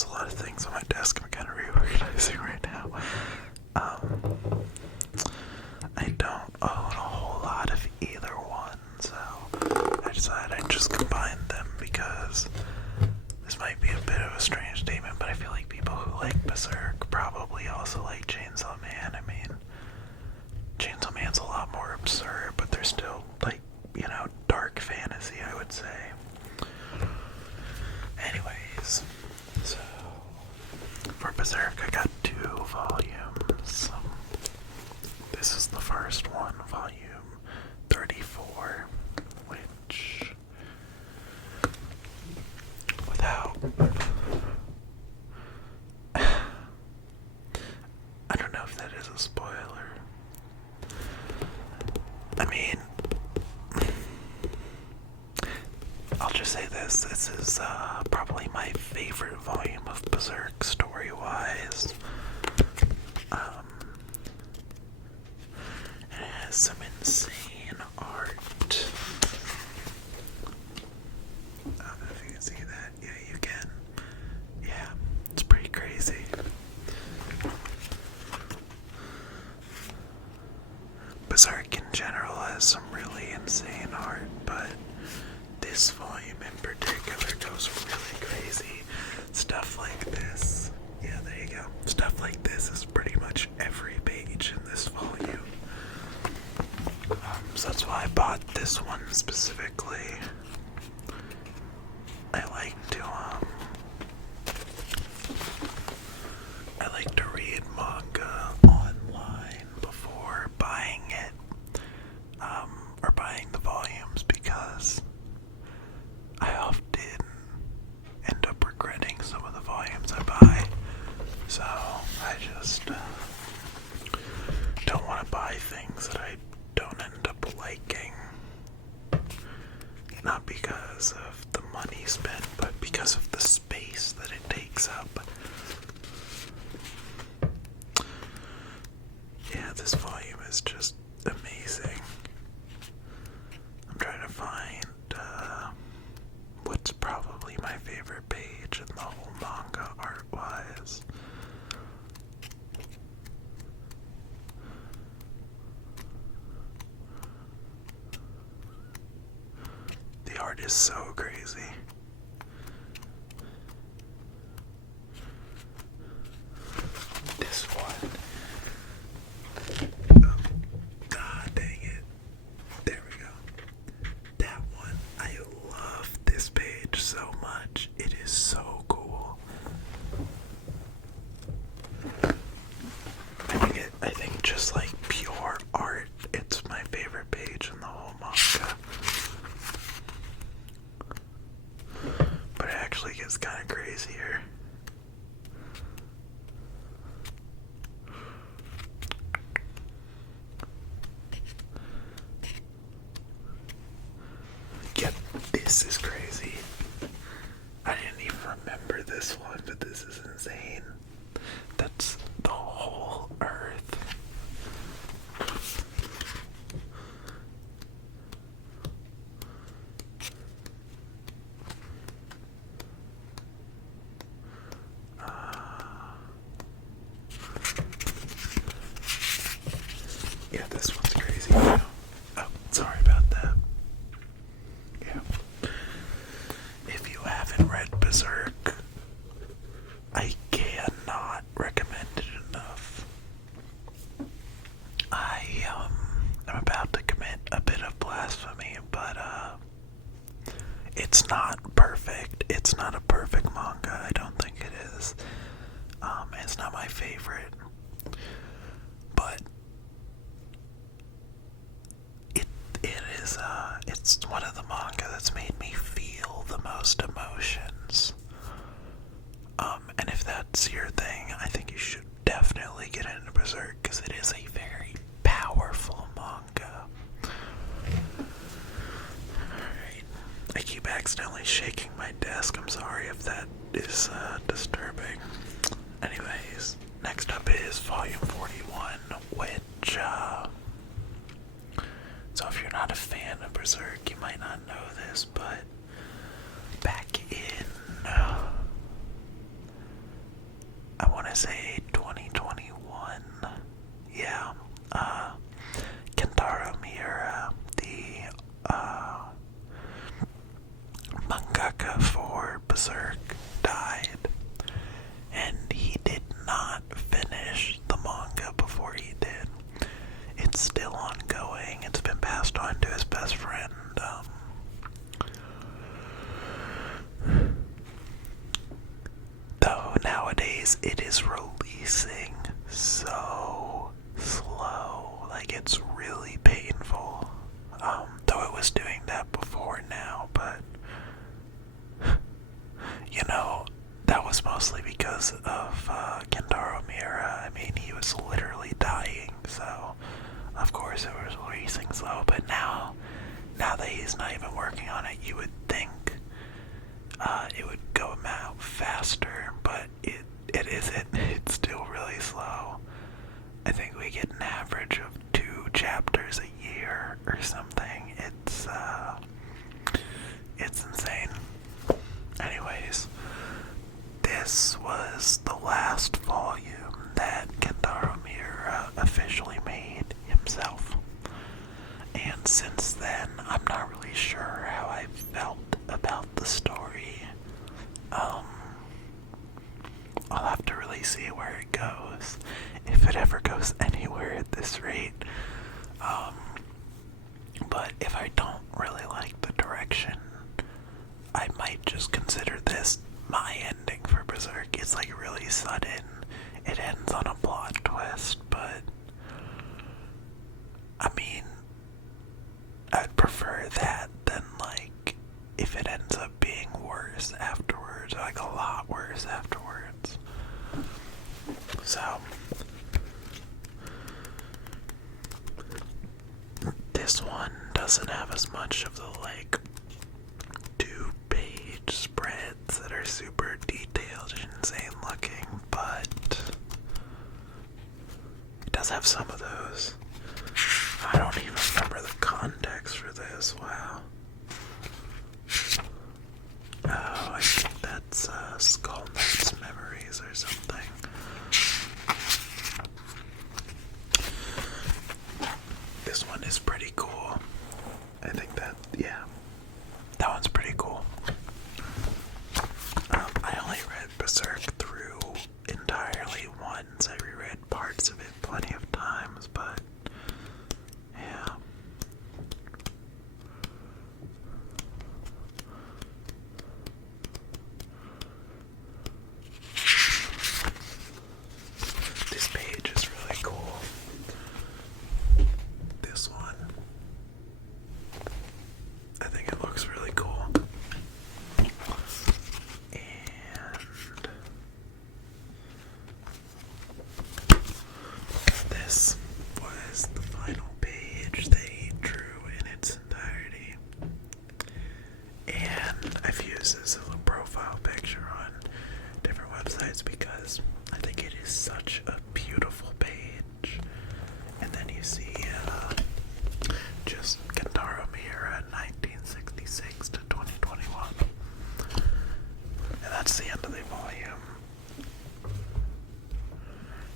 there's a lot of things on my desk I'm kind of reorganizing right now. I don't own a whole lot of either one, so I decided I'd just combine them because this might be a bit of a strange statement, but I feel like people who like Berserk probably also like Chainsaw Man. I mean, Chainsaw Man's a lot more absurd, but they're still, like, you know, dark fantasy, I would say. Anyways, so for Berserk, I got 2 volumes. This is the first one, volume 34, which, without, I don't know if that is a spoiler. I mean, I'll just say this is probably my favorite volume of Berserk story-wise. It has some insane art. I don't know if you can see that. Yeah, you can. Yeah, it's pretty crazy. Berserk in general has some really insane art, but this volume in particular goes really crazy. Stuff like this. Yeah, there you go. Stuff like this is pretty much every page in this volume. So that's why I bought this one specifically. I like to read manga online before buying it, or buying the volumes, because I often end up regretting some of the volumes I buy. So I just don't want to buy things that I don't end up liking. Not because of the money spent, but because of the space that it takes up. Yeah, this volume is just amazing. I'm trying to find what's probably my favorite page in the whole manga art-wise. The art is so crazy. This one. Oh, God dang it. There we go. That one. I love this page so much. It is so cool. I think just like pure art, it's my favorite page in the whole manga. But it actually gets kind of crazier. Yep, this is crazy. I didn't even remember this one, but this is insane. That's the whole earth. Yeah, this one's crazy too. Oh, sorry about that. Yeah. If you haven't read Berserk, I cannot recommend it enough. I'm about to commit a bit of blasphemy, but it's not perfect. It's not a perfect manga. I don't think it is. It's not my favorite, but it is. It's one of the manga that's made me feel the most emotions. And if that's your thing, I think you should definitely get into Berserk, because it is a very powerful manga. Alright. I keep accidentally shaking my desk. I'm sorry if that is disturbing. Anyways, next up is volume 41, which, so if you're not a fan of Berserk, you might not know this, but back in mangaka for Berserk died, and he did not finish the manga before he did. It's still ongoing. It's been passed on to his best friend. Though nowadays it is releasing so slow, like it's really painful. Though it was doing that before now, but you know, that was mostly because of Kentaro Miura. I mean, he was literally dying, so of course it was releasing slow. But now that he's not even working on it, you would think it would go out faster, but it isn't. It's still really slow. I think we get an average of 2 chapters a year or something. It's insane. Anyways, this was the last volume that Kentaro Miura officially made himself. And since then, I'm not really sure how I felt about the story. I'll have to really see where it goes, if it ever goes anywhere at this rate. But if I don't really like the direction, I might just consider this my ending for Berserk. It's like really sudden. It ends on a plot twist, but I mean, I'd prefer that than like if it ends up being worse afterwards, like a lot worse afterwards. So this one doesn't have as much of the like 2-page spreads that are super detailed and insane looking, but it does have some of those. I don't even remember the context for this. Wow. Oh, I think that's Skull Knight's Memories or something. This one is pretty cool. I think that, yeah, that one's pretty cool. I only read Berserk through entirely once. I reread parts of it plenty of times, but yeah. This page is really cool. This one, I think it looks really cool. And this was the final page that he drew in its entirety. And I've used this as a profile picture on different websites because I think it is such a beautiful page. And then you see just Kentaro Miura 1966 to 2021. And that's the end of the volume.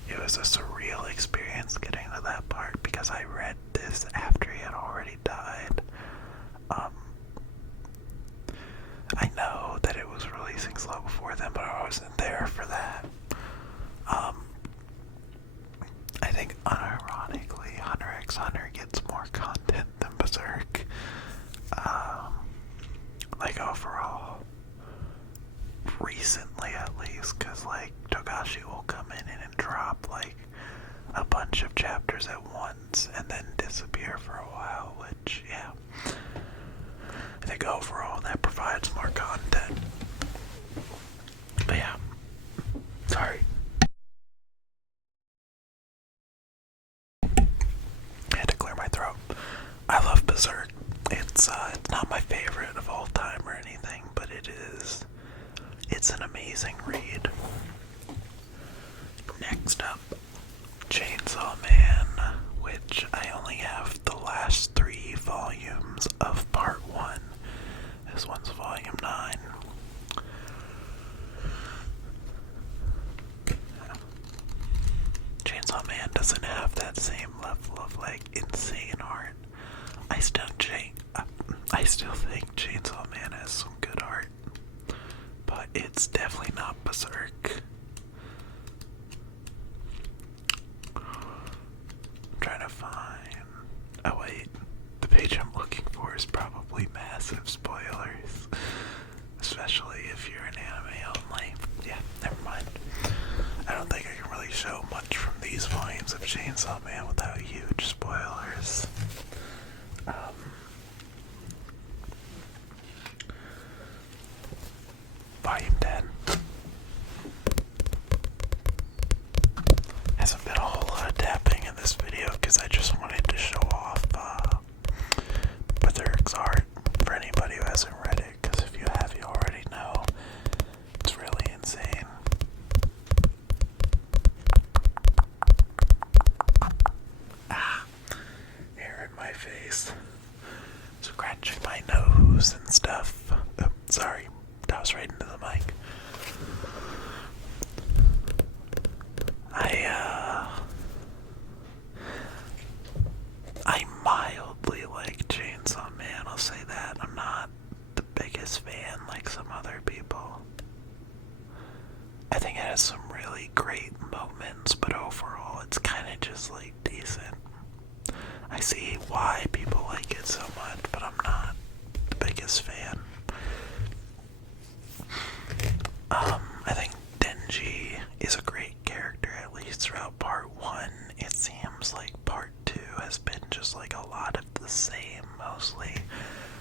It was a surreal experience getting to that part because I read this after he had already died. I know that it was releasing slow before then, but I wasn't there for that. I think unironically, Hunter x Hunter gets more content than Berserk. Like overall, recently at least, because like Togashi will come in and drop like a bunch of chapters at once and then disappear for a while, which, yeah, I think overall that provides more content. But yeah, sorry. I had to clear my throat. I love Berserk. It's not my favorite of all time or anything, but it's an amazing read. Next up, Chainsaw Man, which I only have the last 3 volumes of part 1. This one's volume 9. Chainsaw Man doesn't have that same level of like insane art. I still think Chainsaw Man has some good art. it's definitely not Berserk. I'm trying to find. Oh, wait. The page I'm looking for is probably massive spoilers. Especially if you're an anime only. Yeah, never mind. I don't think I can really show much from these volumes of Chainsaw Man without huge spoilers. Volume 10 hasn't been a whole lot of tapping in this video because I just wanted to show off Berserk's art for anybody who hasn't read it, because if you have, you already know. It's really insane. Hair in my face. Scratching my nose and stuff. Oh, sorry, that was right into the mic. I mildly like Chainsaw Man, I'll say that. I'm not the biggest fan like some other people. I think it has some really great moments, but overall it's kind of just like decent. I see why people like it so much, but I'm not the biggest fan. I think Denji is a great character, at least throughout part 1. It seems like part 2 has been just like a lot of the same mostly,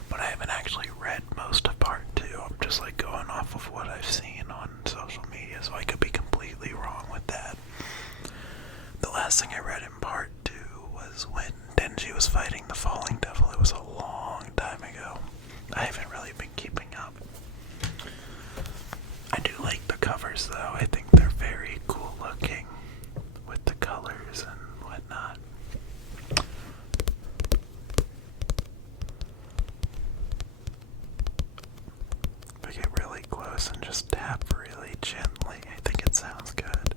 but I haven't actually read most of part 2. I'm just like going off of what I've seen on social media, so I could be completely wrong with that. The last thing I read in part 2 was when Denji was fighting the Falling Devil. It was a long time ago. I haven't really been keeping up. I do like the covers though. I think they're very cool looking with the colors and whatnot. If I get really close and just tap really gently, I think it sounds good.